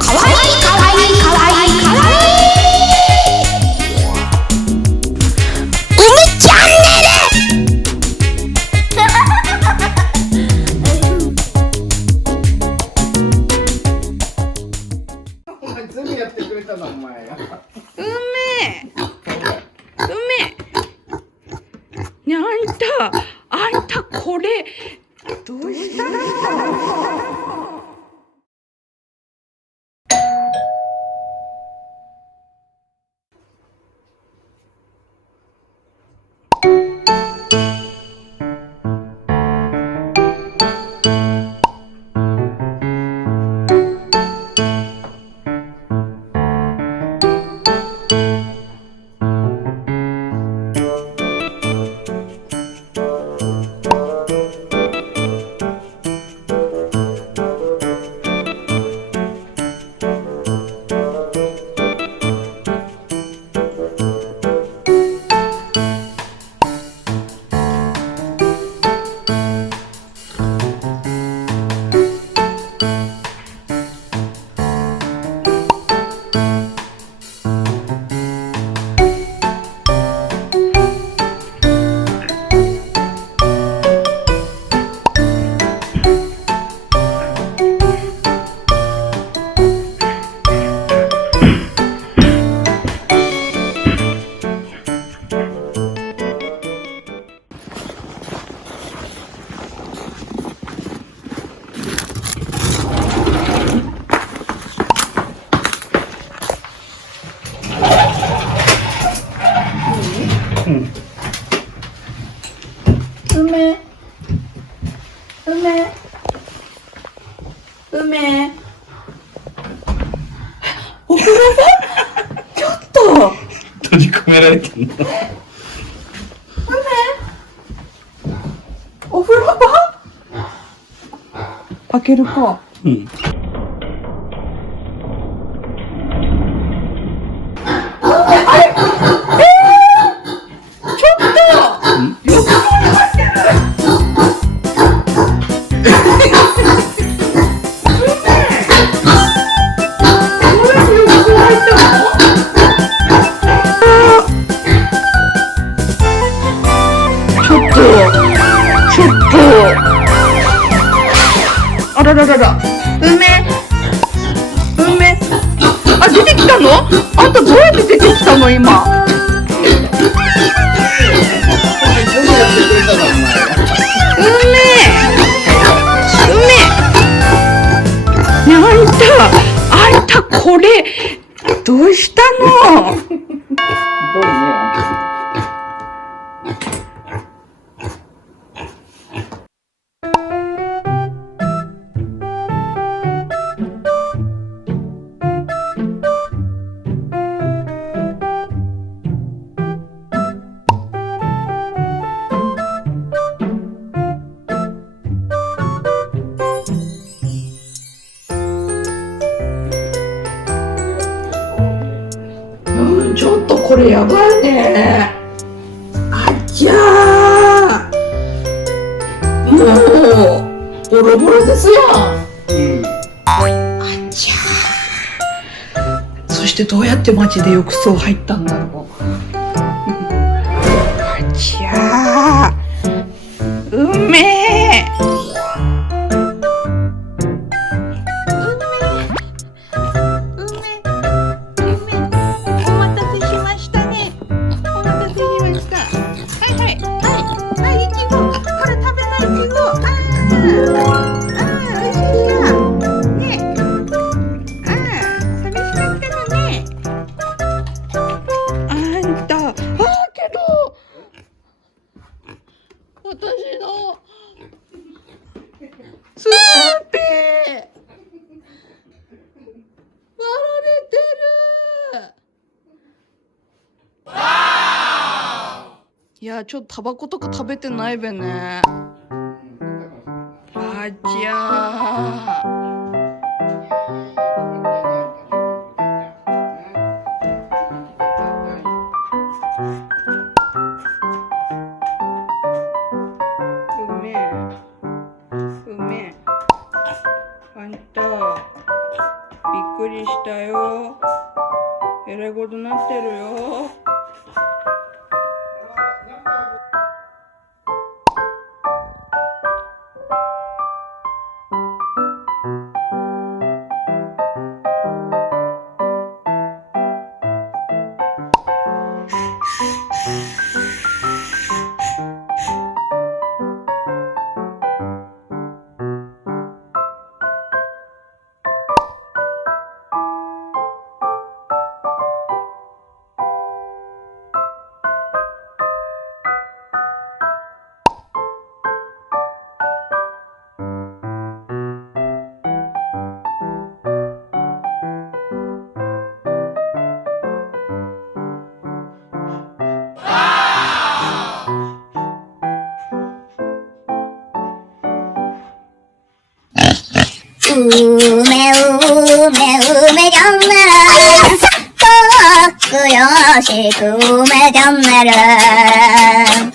かわいいかわいいかわいいかわいいうめチャンネルお前全部やってくれたなお前。うめね、あんたこれどうしたの？梅お風呂場ちょっと閉じ込められてんの。お風呂場開けるか。うん。あらららら、梅、あ、出てきたの？あんたどうやって出てきたの今？ね、あんたこれどうしたの？ちょっとこれやばいね。あっちゃー、もうボロボロですやん。あっちゃー。そしてどうやって街で浴槽入ったんだろう。あっちゃー、うめー。私のスーピー割られてる。いや、ちょっとタバコとか食べてないべね。あちゃー。あんたびっくりしたよ。えらいことなってるよ。うめチャンネル登録よろしくうめチャンネル